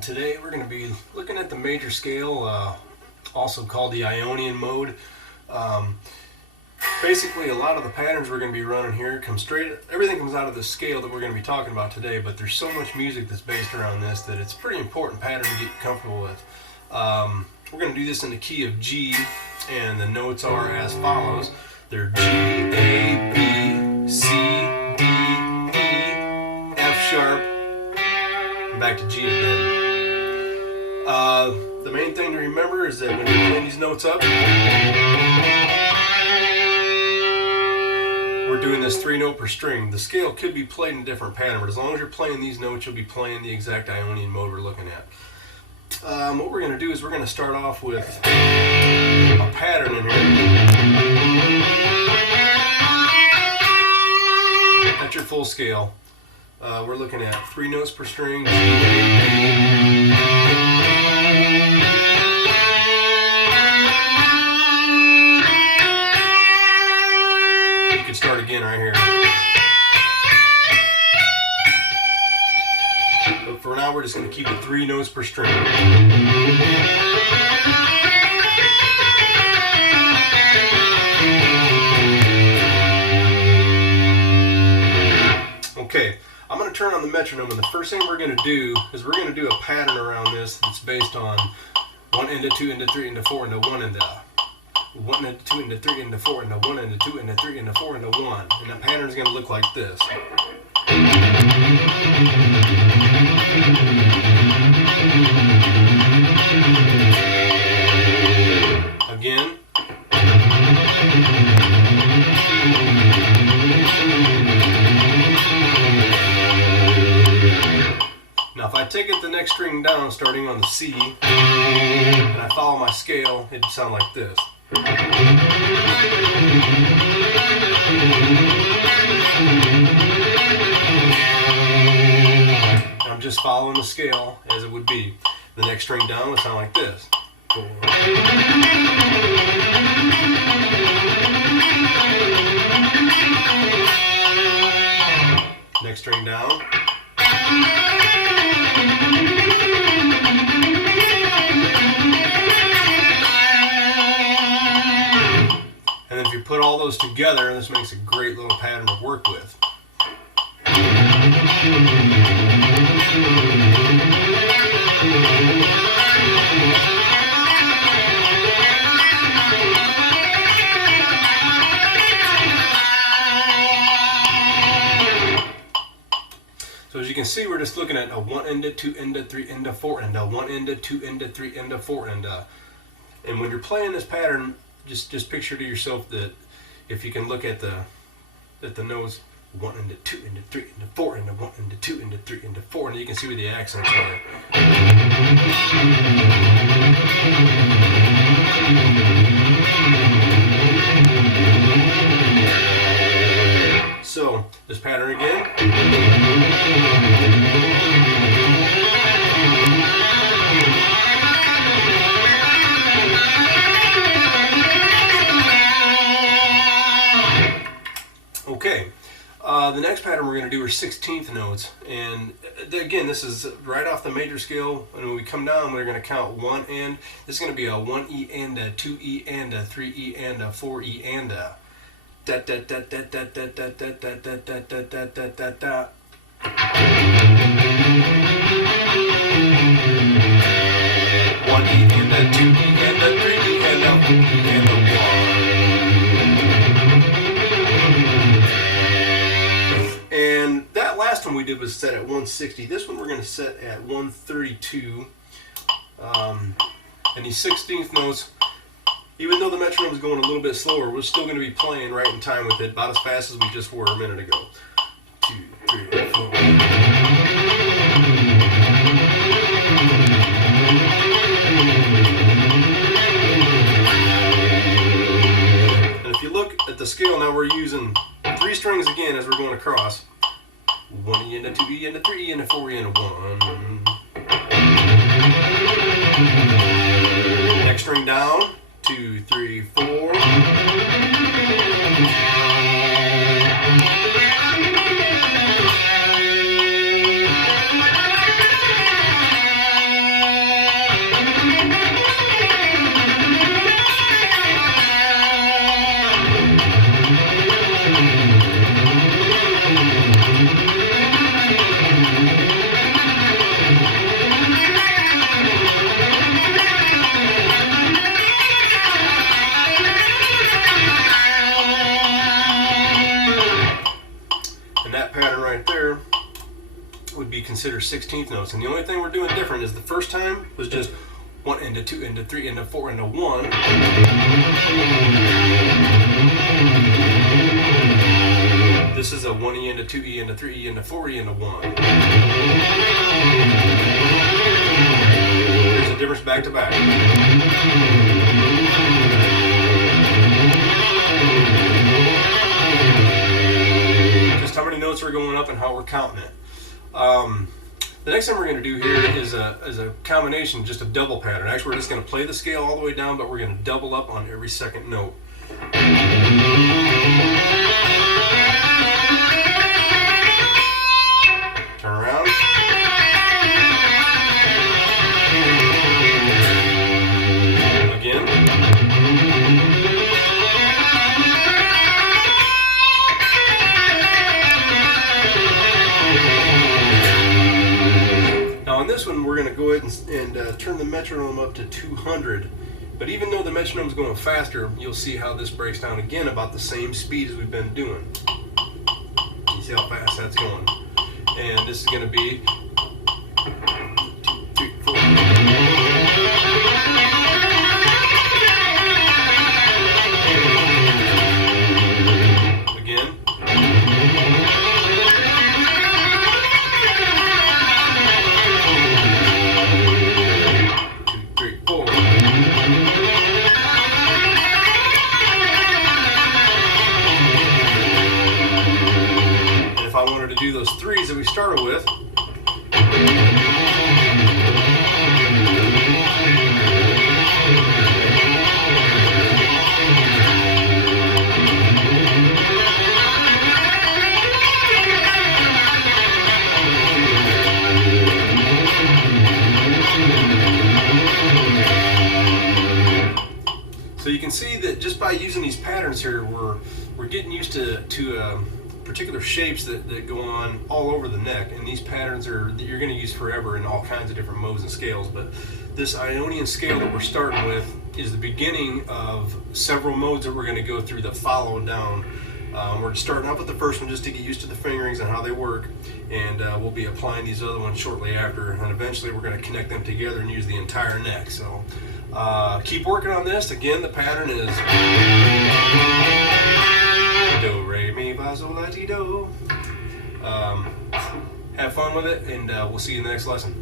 and today we're going to be looking at the major scale, also called the Ionian mode. Basically, a lot of the patterns we're going to be running here everything comes out of the scale that we're going to be talking about today, but there's so much music that's based around this that it's a pretty important pattern to get comfortable with. We're going to do this in the key of G, and the notes are as follows. They're G, A, B, C, D, E, F sharp, and back to G again. The main thing to remember is that when you're playing these notes up, we're doing this 3-note per string. The scale could be played in a different pattern, but as long as you're playing these notes, you'll be playing the exact Ionian mode we're looking at. What we're going to do is we're going to start off with a pattern in here. At your full scale, we're looking at 3 notes per string. You can start again right here. But for now, we're just going to keep it 3 notes per string. Okay, I'm going to turn on the metronome, and the first thing we're going to do is we're going to do a pattern around this that's based on 1 into 2 into 3 into 4 into 1 into 1 into 2 into 3 into 4 into 1 into 2 into 3 into 4 into 1. And the pattern is going to look like this. Again. Now if I take it the next string down, starting on the C, and I follow my scale, it'd sound like this. I'm just following the scale as it would be. The next string down would sound like this. 4. Next string down. And then if you put all those together, this makes a great little pattern to work with. So as you can see, we're just looking at a 1 into 2 into 3 into 4 into 1 into 2 into 3 into 4 into. And when you're playing this pattern, just picture to yourself that if you can look at the notes 1 into 2 into 3 into 4 into 1 into 2 into 3 into 4, and you can see where the accents are. So this pattern again. Okay, the next pattern we're going to do are 16th notes, and again, this is right off the major scale, and when we come down, we're going to count 1 and. This is going to be a 1E and a 2E and a 3E and a 4E and a. Da da da da da da da da da da da da da da da. 1E and a 2E and a 3E and a 4E and a 1. And that last one we did was set at 160. This one we're going to set at 132. And these 16th notes, even though the metronome is going a little bit slower, we're still going to be playing right in time with it, about as fast as we just were a minute ago. 2, 3, 4. And if you look at the scale now, we're using 3 strings again as we're going across. 1E and a 2E and a 3E and a 4E and a 1. Next string down. 2, 3, 4. that pattern right there would be considered 16th notes. And the only thing we're doing different is the first time was just 1 into 2 into 3 into 4 into 1. This is a 1E into 2E into 3E into 4E into 1. Here's the difference back to back. Just how many notes are going up and how we're counting it. The next thing we're going to do here is a combination, just a double pattern. Actually, we're just going to play the scale all the way down, but we're going to double up on every second note. Turn around. Again. Now on this one, we're going to go ahead and turn the metronome up to 200. But even though the metronome's going faster, you'll see how this breaks down again about the same speed as we've been doing. You see how fast that's going. And this is going to be 2, 3, 4. Again. 2, 3, 4. If I wanted to do those threes that we started with, so you can see that just by using these patterns here, we're getting used to particular shapes that go on all over the neck, and these patterns are that you're going to use forever in all kinds of different modes and scales. But this Ionian scale that we're starting with is the beginning of several modes that we're going to go through that follow down. We're starting out with the first one just to get used to the fingerings and how they work, and we'll be applying these other ones shortly after, and eventually we're going to connect them together and use the entire neck. So keep working on this. Again, the pattern is do, re, mi, fa, sol, la, ti, do. Have fun with it, and we'll see you in the next lesson.